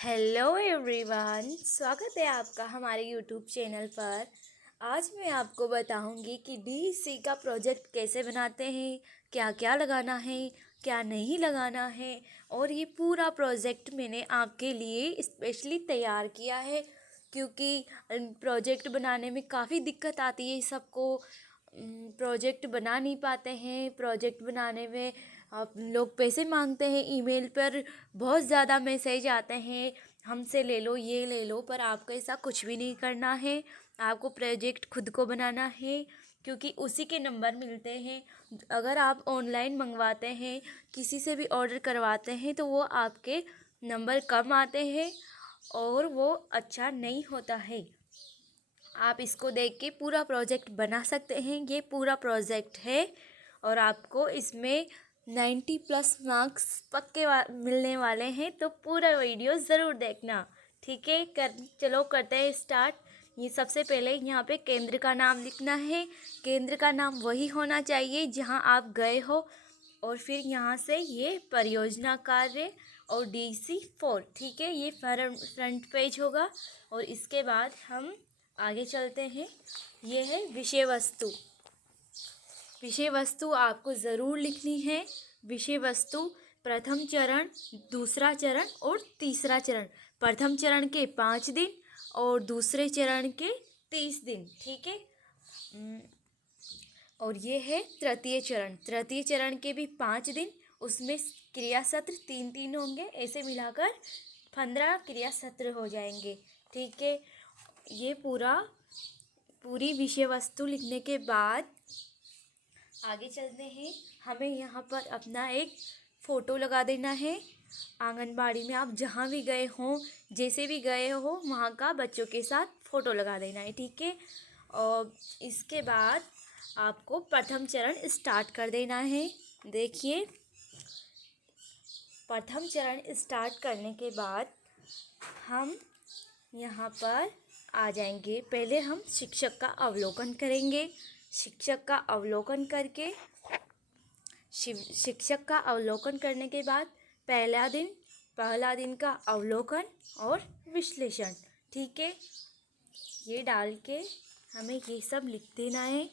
Hello everyone, स्वागत है आपका हमारे यूट्यूब चैनल पर। आज मैं आपको बताऊंगी कि डीसी का प्रोजेक्ट कैसे बनाते हैं, क्या क्या लगाना है, क्या नहीं लगाना है। और ये पूरा प्रोजेक्ट मैंने आपके लिए स्पेशली तैयार किया है, क्योंकि प्रोजेक्ट बनाने में काफ़ी दिक्कत आती है सबको। प्रोजेक्ट बना नहीं पाते हैं। प्रोजेक्ट बनाने में आप लोग पैसे मांगते हैं, ईमेल पर बहुत ज़्यादा मैसेज आते हैं, हमसे ले लो, ये ले लो। पर आपको ऐसा कुछ भी नहीं करना है। आपको प्रोजेक्ट खुद को बनाना है, क्योंकि उसी के नंबर मिलते हैं। अगर आप ऑनलाइन मंगवाते हैं, किसी से भी ऑर्डर करवाते हैं, तो वो आपके नंबर कम आते हैं और वो अच्छा नहीं होता है। आप इसको देख के पूरा प्रोजेक्ट बना सकते हैं। ये पूरा प्रोजेक्ट है और आपको इसमें 90+ मार्क्स पक्के मिलने वाले हैं, तो पूरा वीडियो ज़रूर देखना। ठीक है, चलो करते हैं स्टार्ट। ये सबसे पहले यहाँ पे केंद्र का नाम लिखना है। केंद्र का नाम वही होना चाहिए जहाँ आप गए हो। और फिर यहाँ से ये परियोजना कार्य और DC4, ठीक है, ये फ्रंट पेज होगा। और इसके बाद हम आगे चलते हैं। ये है विषय वस्तु। विषय वस्तु आपको ज़रूर लिखनी है। विषय वस्तु प्रथम चरण, दूसरा चरण और तीसरा चरण। प्रथम चरण के 5 दिन और दूसरे चरण के 30 दिन, ठीक है। और ये है तृतीय चरण। तृतीय चरण के भी 5 दिन, उसमें क्रिया सत्र 3-3 होंगे, ऐसे मिलाकर 15 क्रिया सत्र हो जाएंगे, ठीक है। ये पूरी विषय वस्तु लिखने के बाद आगे चलते हैं। हमें यहाँ पर अपना एक फ़ोटो लगा देना है। आंगनबाड़ी में आप जहाँ भी गए हों, जैसे भी गए हो, वहाँ का बच्चों के साथ फ़ोटो लगा देना है, ठीक है। और इसके बाद आपको प्रथम चरण स्टार्ट कर देना है। देखिए, प्रथम चरण स्टार्ट करने के बाद हम यहाँ पर आ जाएंगे। पहले हम शिक्षक का अवलोकन करेंगे। शिक्षक का अवलोकन करके शिक्षक का अवलोकन करने के बाद पहला दिन का अवलोकन और विश्लेषण, ठीक है। ये डाल के हमें ये सब लिख देना है।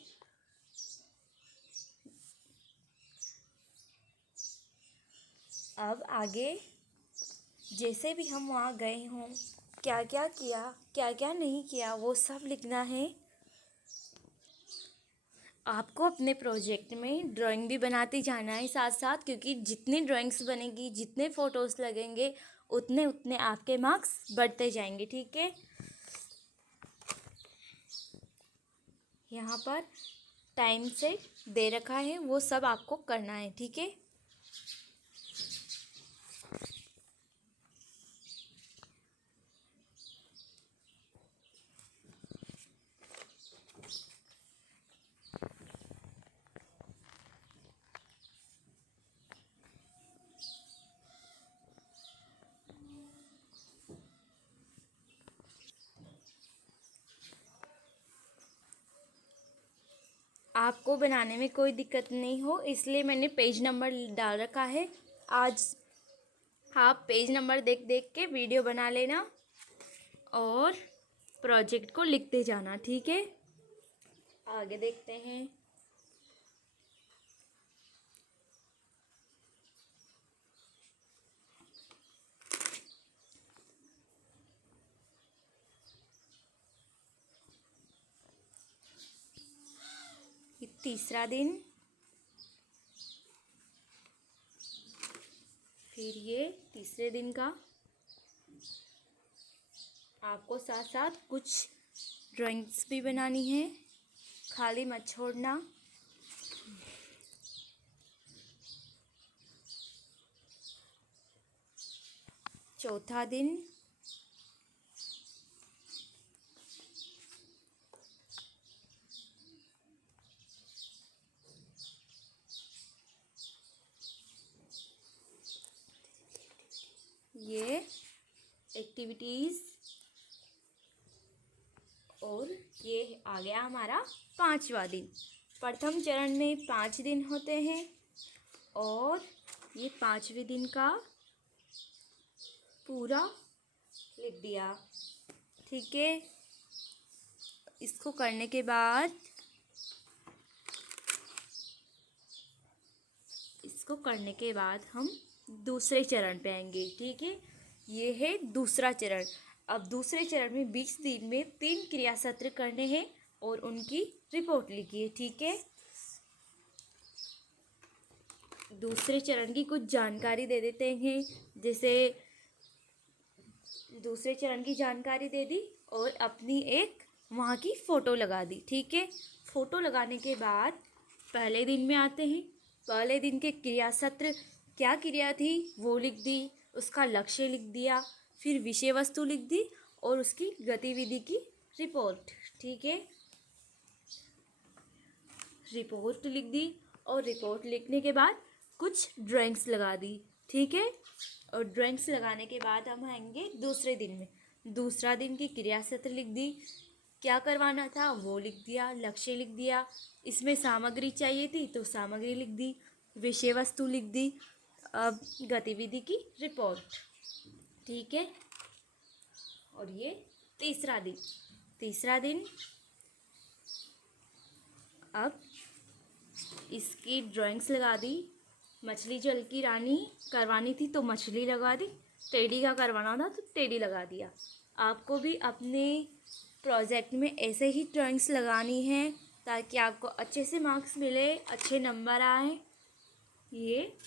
अब आगे जैसे भी हम वहाँ गए हों, क्या क्या किया, क्या क्या नहीं किया, वो सब लिखना है। आपको अपने प्रोजेक्ट में ड्राइंग भी बनाते जाना है साथ साथ, क्योंकि जितनी ड्राइंग्स बनेगी, जितने फ़ोटोज़ लगेंगे, उतने उतने आपके मार्क्स बढ़ते जाएंगे, ठीक है। यहाँ पर टाइम से दे रखा है, वो सब आपको करना है, ठीक है। आपको बनाने में कोई दिक्कत नहीं हो, इसलिए मैंने पेज नंबर डाल रखा है। आज आप पेज नंबर देख देख के वीडियो बना लेना और प्रोजेक्ट को लिखते जाना, ठीक है। आगे देखते हैं। तीसरा दिन, फिर ये तीसरे दिन का आपको साथ साथ कुछ ड्राइंग्स भी बनानी है, खाली मत छोड़ना। चौथा दिन, ये एक्टिविटीज़। और ये आ गया हमारा 5वां दिन। प्रथम चरण में 5 दिन होते हैं और ये 5वें दिन का पूरा लिख दिया। ठीक है, इसको करने के बाद हम दूसरे चरण पे आएंगे। ठीक है, ये है दूसरा चरण। अब दूसरे चरण में 20 दिन में 3 क्रिया सत्र करने हैं और उनकी रिपोर्ट लिखिए। ठीक है, दूसरे चरण की कुछ जानकारी दे देते हैं। जैसे दूसरे चरण की जानकारी दे दी और अपनी एक वहाँ की फ़ोटो लगा दी। ठीक है, फ़ोटो लगाने के बाद पहले दिन में आते हैं। पहले दिन के क्रिया सत्र क्या क्रिया थी वो लिख दी, उसका लक्ष्य लिख दिया, फिर विषय वस्तु लिख दी और उसकी गतिविधि की रिपोर्ट। ठीक है, रिपोर्ट लिख दी और रिपोर्ट लिखने के बाद कुछ ड्राइंग्स लगा दी। ठीक है, और ड्राइंग्स लगाने के बाद हम आएंगे दूसरे दिन में। दूसरा दिन की क्रिया सत्र लिख दी, क्या करवाना था वो लिख दिया, लक्ष्य लिख दिया, इसमें सामग्री चाहिए थी तो सामग्री लिख दी, विषय वस्तु लिख दी, अब गतिविधि की रिपोर्ट। ठीक है, और ये तीसरा दिन अब इसकी ड्राइंग्स लगा दी। मछली जल की रानी करवानी थी तो मछली लगा दी, टेडी का करवाना था तो टेडी लगा दिया। आपको भी अपने प्रोजेक्ट में ऐसे ही ड्राइंग्स लगानी है ताकि आपको अच्छे से मार्क्स मिले, अच्छे नंबर आए। ये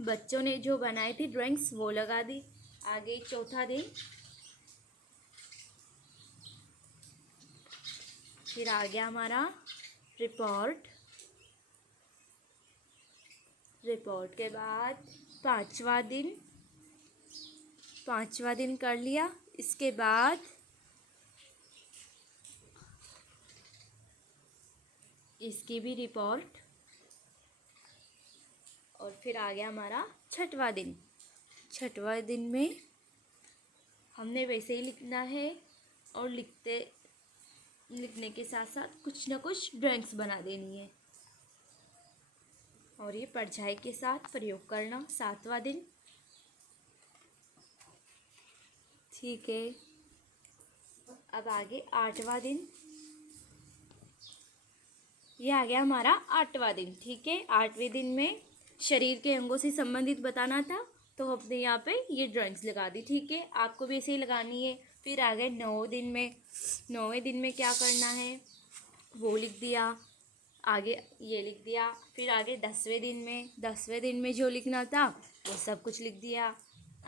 बच्चों ने जो बनाई थी ड्राइंग्स वो लगा दी। आगे चौथा दिन, फिर आ गया हमारा रिपोर्ट के बाद पांचवा दिन कर लिया। इसके बाद इसकी भी रिपोर्ट और फिर आ गया हमारा छठवां दिन में हमने वैसे ही लिखना है और लिखने के साथ साथ कुछ ना कुछ ड्राइंग्स बना देनी है और ये परछाई के साथ प्रयोग करना। सातवां दिन। ठीक है, अब आगे आठवां दिन। ये आ गया हमारा आठवां दिन। ठीक है, आठवें दिन में शरीर के अंगों से संबंधित बताना था तो हमने यहाँ पे ये ड्राइंग्स लगा दी। ठीक है, आपको भी ऐसे ही लगानी है। फिर आ गए 9वें दिन में क्या करना है वो लिख दिया, आगे ये लिख दिया। फिर आगे 10वें दिन में जो लिखना था वो सब कुछ लिख दिया।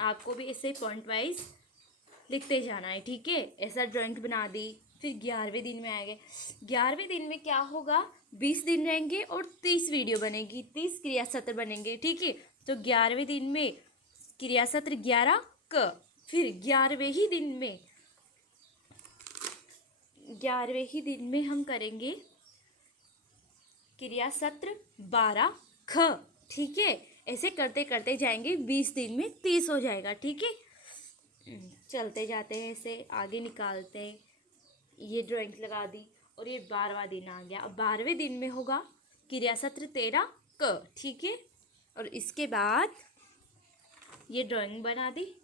आपको भी ऐसे पॉइंट वाइज लिखते जाना है। ठीक है, ऐसा ड्राइंग बना दी। फिर 11वें दिन में आएंगे। 11वें दिन में क्या होगा, 20 दिन रहेंगे और 30 वीडियो बनेगी, 30 क्रिया सत्र बनेंगे। ठीक है, तो 11वें दिन में क्रिया सत्र 11 क, फिर 11वें ही दिन में हम करेंगे क्रिया सत्र 12 ख। ठीक है, ऐसे करते करते जाएंगे, 20 दिन में 30 हो जाएगा। ठीक है, चलते जाते हैं, ऐसे आगे निकालते हैं। ये ड्राइंग लगा दी और ये 12वां दिन आ गया। अब 12वें दिन में होगा क्रिया सत्र 13 क। ठीक है, और इसके बाद ये ड्राइंग बना दी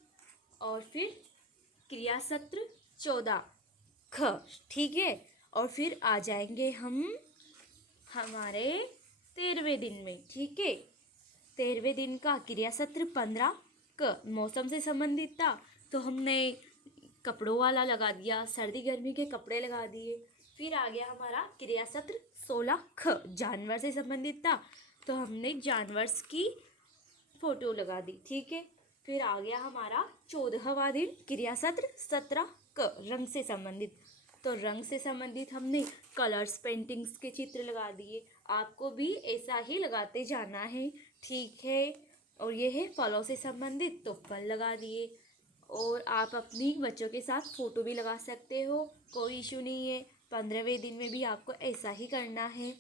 और फिर क्रिया सत्र 14 ख। ठीक है, और फिर आ जाएंगे हम हमारे 13वें दिन में। ठीक है, 13वें दिन का क्रिया सत्र 15 क मौसम से संबंधित था तो हमने कपड़ों वाला लगा दिया, सर्दी गर्मी के कपड़े लगा दिए। फिर आ गया हमारा क्रिया सत्र 16 ख, जानवर से संबंधित था तो हमने जानवर की फोटो लगा दी। ठीक है, फिर आ गया हमारा 14वां दिन क्रिया सत्र 17 क, रंग से संबंधित। तो रंग से संबंधित हमने कलर्स पेंटिंग्स के चित्र लगा दिए। आपको भी ऐसा ही लगाते जाना है। ठीक है, और ये है फलों से संबंधित तो फल लगा दिए। और आप अपनी बच्चों के साथ फ़ोटो भी लगा सकते हो, कोई इशू नहीं है। 15वें दिन में भी आपको ऐसा ही करना है।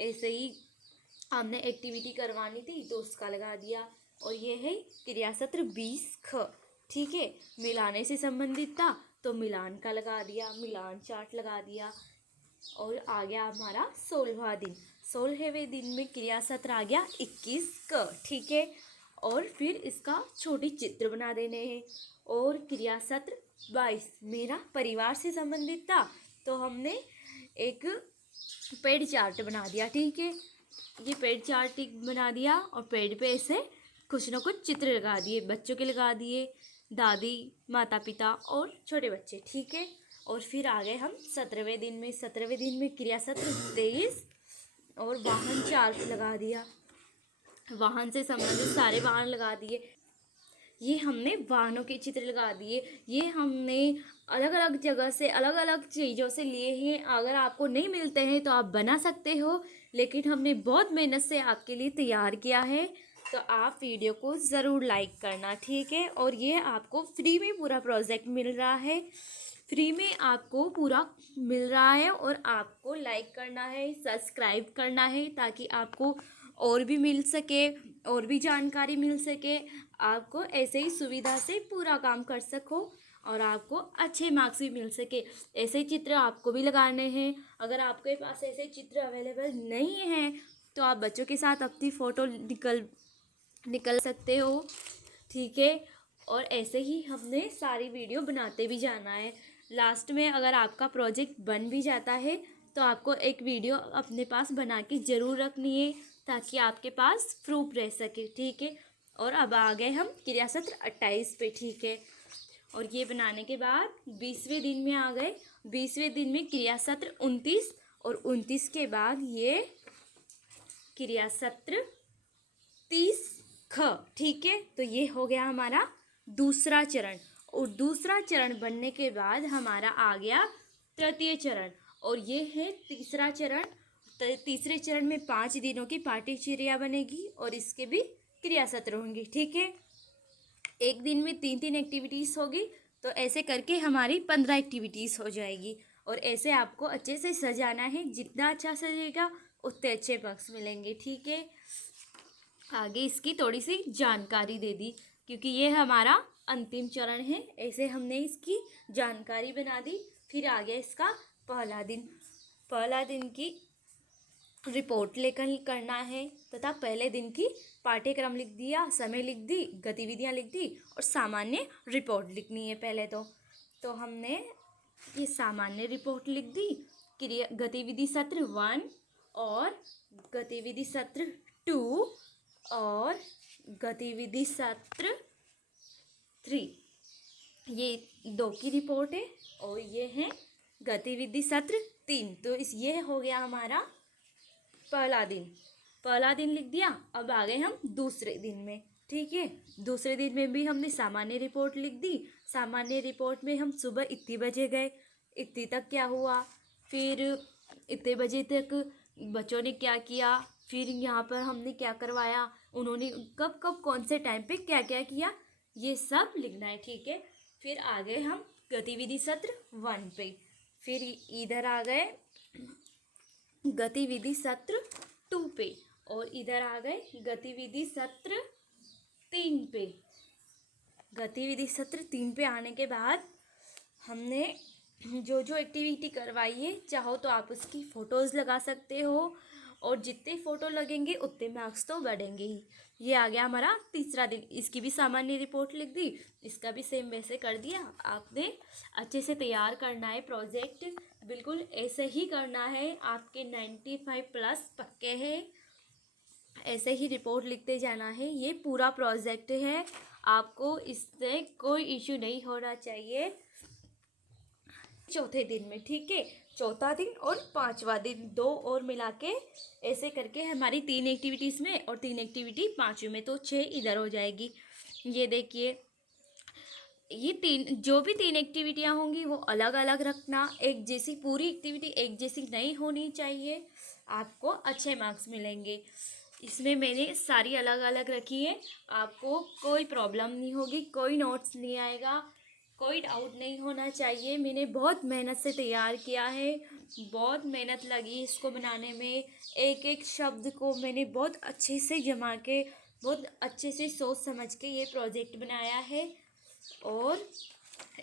ऐसे ही हमने एक्टिविटी करवानी थी तो उसका लगा दिया। और ये है क्रिया सत्र 20 ख। ठीक है, मिलाने से संबंधित था तो मिलान का लगा दिया, मिलान चार्ट लगा दिया। और आ गया हमारा 16वां दिन। 16वें दिन में क्रिया सत्र आ गया 21 क। ठीक है, और फिर इसका छोटे चित्र बना देने हैं। और क्रिया सत्र 22 मेरा परिवार से संबंधित था, तो हमने एक पेड़ चार्ट बना दिया। ठीक है, ये पेड़ चार्ट बना दिया और पेड़ पे ऐसे कुछ ना कुछ चित्र लगा दिए, बच्चों के लगा दिए, दादी, माता पिता और छोटे बच्चे। ठीक है, और फिर आ गए हम 17वें दिन में। 17वें दिन में क्रिया सत्र 23 और वाहन चार्ट लगा दिया, वाहन से संबंधित सारे वाहन लगा दिए। ये हमने वाहनों के चित्र लगा दिए। ये हमने अलग अलग जगह से अलग अलग चीज़ों से लिए हैं। अगर आपको नहीं मिलते हैं तो आप बना सकते हो, लेकिन हमने बहुत मेहनत से आपके लिए तैयार किया है, तो आप वीडियो को ज़रूर लाइक करना। ठीक है, और ये आपको फ्री में पूरा प्रोजेक्ट मिल रहा है, फ्री में आपको पूरा मिल रहा है। और आपको लाइक करना है, सब्सक्राइब करना है, ताकि आपको और भी मिल सके, और भी जानकारी मिल सके, आपको ऐसे ही सुविधा से पूरा काम कर सको और आपको अच्छे मार्क्स भी मिल सके। ऐसे चित्र आपको भी लगाने हैं। अगर आपके पास ऐसे चित्र अवेलेबल नहीं हैं तो आप बच्चों के साथ अपनी फ़ोटो निकल सकते हो। ठीक है, और ऐसे ही हमने सारी वीडियो बनाते भी जाना है। लास्ट में अगर आपका प्रोजेक्ट बन भी जाता है तो आपको एक वीडियो अपने पास बना के ज़रूर रखनी है, ताकि आपके पास प्रूफ रह सके। ठीक है, और अब आ गए हम क्रिया सत्र 28 पे। ठीक है, और ये बनाने के बाद 20वें दिन में आ गए। 20वें दिन में क्रिया सत्र 29 और 29 के बाद ये क्रिया सत्र 30 ख। ठीक है, तो ये हो गया हमारा दूसरा चरण। और दूसरा चरण बनने के बाद हमारा आ गया तृतीय चरण, और ये है तीसरा चरण। तीसरे चरण में 5 दिनों की पाठ्यचर्या बनेगी और इसके भी क्रिया सत्र होंगे। ठीक है, एक दिन में 3-3 एक्टिविटीज़ होगी, तो ऐसे करके हमारी 15 एक्टिविटीज़ हो जाएगी। और ऐसे आपको अच्छे से सजाना है, जितना अच्छा सजेगा उतने अच्छे मार्क्स मिलेंगे। ठीक है, आगे इसकी थोड़ी सी जानकारी दे दी, क्योंकि ये हमारा अंतिम चरण है। ऐसे हमने इसकी जानकारी बना दी। फिर आ गया इसका पहला दिन। पहला दिन की रिपोर्ट लेकर करना है, तथा पहले दिन की पाठ्यक्रम लिख दिया, समय लिख दी, गतिविधियां लिख दी और सामान्य रिपोर्ट लिखनी है पहले तो हमने ये सामान्य रिपोर्ट लिख दी। क्रिया गतिविधि सत्र 1 और गतिविधि सत्र 2 और गतिविधि सत्र 3, ये 2 की रिपोर्ट है। और ये है गतिविधि सत्र 3। तो ये हो गया हमारा पहला दिन। पहला दिन लिख दिया। अब आ गए हम दूसरे दिन में। ठीक है, दूसरे दिन में भी हमने सामान्य रिपोर्ट लिख दी। सामान्य रिपोर्ट में हम सुबह इतने बजे गए, इतने तक क्या हुआ, फिर इतने बजे तक बच्चों ने क्या किया, फिर यहाँ पर हमने क्या करवाया, उन्होंने कब कब कौन से टाइम पे क्या क्या किया, ये सब लिखना है। ठीक है, फिर आ गए हम गतिविधि सत्र 1 पे। फिर इधर आ गए गतिविधि सत्र 2 पे, और इधर आ गए गतिविधि सत्र 3 पे। गतिविधि सत्र 3 पे आने के बाद हमने जो जो एक्टिविटी करवाई है, चाहो तो आप उसकी फ़ोटोज़ लगा सकते हो, और जितने फ़ोटो लगेंगे उतने मार्क्स तो बढ़ेंगे ही। ये आ गया हमारा तीसरा दिन। इसकी भी सामान्य रिपोर्ट लिख दी, इसका भी सेम वैसे कर दिया। आपने अच्छे से तैयार करना है प्रोजेक्ट, बिल्कुल ऐसे ही करना है। आपके 95 प्लस पक्के हैं, ऐसे ही रिपोर्ट लिखते जाना है। ये पूरा प्रोजेक्ट है, आपको इससे कोई इशू नहीं होना चाहिए चौथे दिन में। ठीक है, चौथा दिन और पांचवा दिन 2 और मिला के ऐसे करके हमारी 3 एक्टिविटीज़ में और 3 एक्टिविटी पाँचवीं में, तो 6 इधर हो जाएगी। ये देखिए, ये 3 जो भी 3 एक्टिविटियाँ होंगी वो अलग अलग रखना। एक जैसी पूरी एक्टिविटी एक जैसी नहीं होनी चाहिए, आपको अच्छे मार्क्स मिलेंगे। इसमें मैंने सारी अलग अलग रखी है, आपको कोई प्रॉब्लम नहीं होगी, कोई नोट्स नहीं आएगा, कोई डाउट नहीं होना चाहिए। मैंने बहुत मेहनत से तैयार किया है, बहुत मेहनत लगी इसको बनाने में। एक एक शब्द को मैंने बहुत अच्छे से जमा के, बहुत अच्छे से सोच समझ के ये प्रोजेक्ट बनाया है, और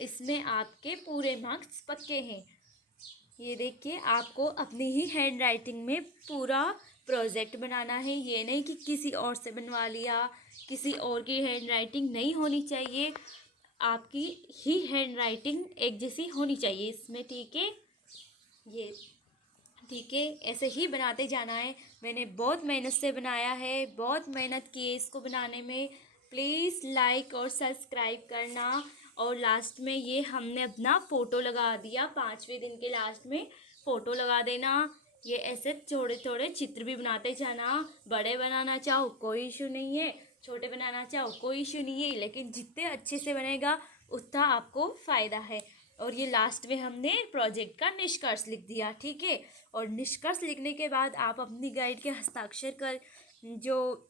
इसमें आपके पूरे मार्क्स पक्के हैं। ये देखिए, आपको अपनी ही हैंड राइटिंग में पूरा प्रोजेक्ट बनाना है। ये नहीं कि किसी और से बनवा लिया, किसी और की हैंड राइटिंग नहीं होनी चाहिए, आपकी ही हैंड राइटिंग एक जैसी होनी चाहिए इसमें, ठीक है। ये ठीक है, ऐसे ही बनाते जाना है। मैंने बहुत मेहनत से बनाया है, बहुत मेहनत की है इसको बनाने में। प्लीज़ लाइक और सब्सक्राइब करना। और लास्ट में ये हमने अपना फ़ोटो लगा दिया, 5वें दिन के लास्ट में फ़ोटो लगा देना। ये ऐसे थोड़े थोड़े चित्र भी बनाते जाना। बड़े बनाना चाहो कोई इशू नहीं है, छोटे बनाना चाहो कोई इशू नहीं है, लेकिन जितने अच्छे से बनेगा उतना आपको फ़ायदा है। और ये लास्ट में हमने प्रोजेक्ट का निष्कर्ष लिख दिया, ठीक है। और निष्कर्ष लिखने के बाद आप अपनी गाइड के हस्ताक्षर कर जो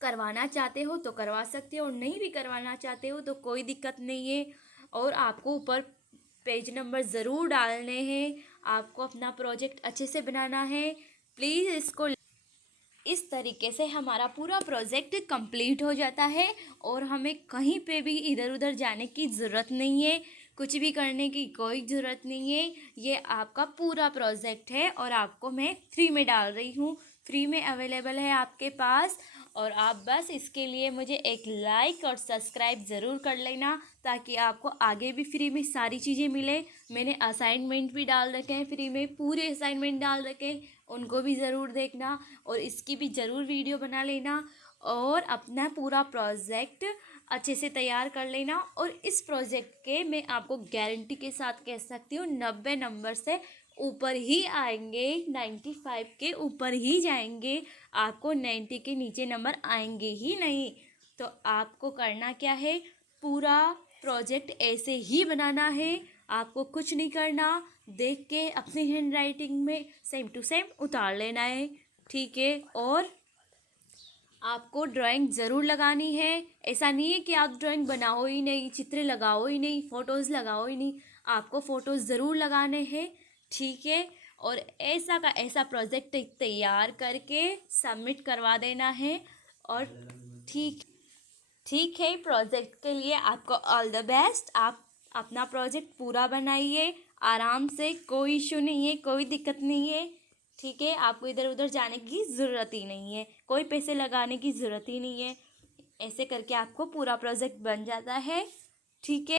करवाना चाहते हो तो करवा सकते हो, और नहीं भी करवाना चाहते हो तो कोई दिक्कत नहीं है। और आपको ऊपर पेज नंबर ज़रूर डालने हैं। आपको अपना प्रोजेक्ट अच्छे से बनाना है। प्लीज़ इसको इस तरीके से हमारा पूरा प्रोजेक्ट कंप्लीट हो जाता है, और हमें कहीं पे भी इधर उधर जाने की ज़रूरत नहीं है, कुछ भी करने की कोई ज़रूरत नहीं है। ये आपका पूरा प्रोजेक्ट है और आपको मैं फ्री में डाल रही हूँ, फ्री में अवेलेबल है आपके पास। और आप बस इसके लिए मुझे एक लाइक और सब्सक्राइब ज़रूर कर लेना, ताकि आपको आगे भी फ्री में सारी चीज़ें मिले। मैंने असाइनमेंट भी डाल रखे हैं फ्री में, पूरे असाइनमेंट डाल रखे हैं, उनको भी ज़रूर देखना, और इसकी भी ज़रूर वीडियो बना लेना, और अपना पूरा प्रोजेक्ट अच्छे से तैयार कर लेना। और इस प्रोजेक्ट के मैं आपको गारंटी के साथ कह सकती हूँ 90 नंबर से ऊपर ही आएंगे, 95 के ऊपर ही जाएंगे, आपको 90 के नीचे नंबर आएंगे ही नहीं। तो आपको करना क्या है, पूरा प्रोजेक्ट ऐसे ही बनाना है, आपको कुछ नहीं करना, देख के अपनी हैंड राइटिंग में सेम टू सेम उतार लेना है, ठीक है। और आपको ड्राइंग ज़रूर लगानी है। ऐसा नहीं है कि आप ड्राइंग बनाओ ही नहीं, चित्र लगाओ ही नहीं, फ़ोटोज़ लगाओ ही नहीं, आपको फ़ोटोज़ ज़रूर लगाने हैं, ठीक है। और ऐसा का ऐसा प्रोजेक्ट तैयार करके सबमिट करवा देना है। और ठीक ठीक है, प्रोजेक्ट के लिए आपको ऑल द बेस्ट। आप अपना प्रोजेक्ट पूरा बनाइए आराम से, कोई इशू नहीं है, कोई दिक्कत नहीं है, ठीक है। आपको इधर उधर जाने की ज़रूरत ही नहीं है, कोई पैसे लगाने की ज़रूरत ही नहीं है। ऐसे करके आपको पूरा प्रोजेक्ट बन जाता है, ठीक है।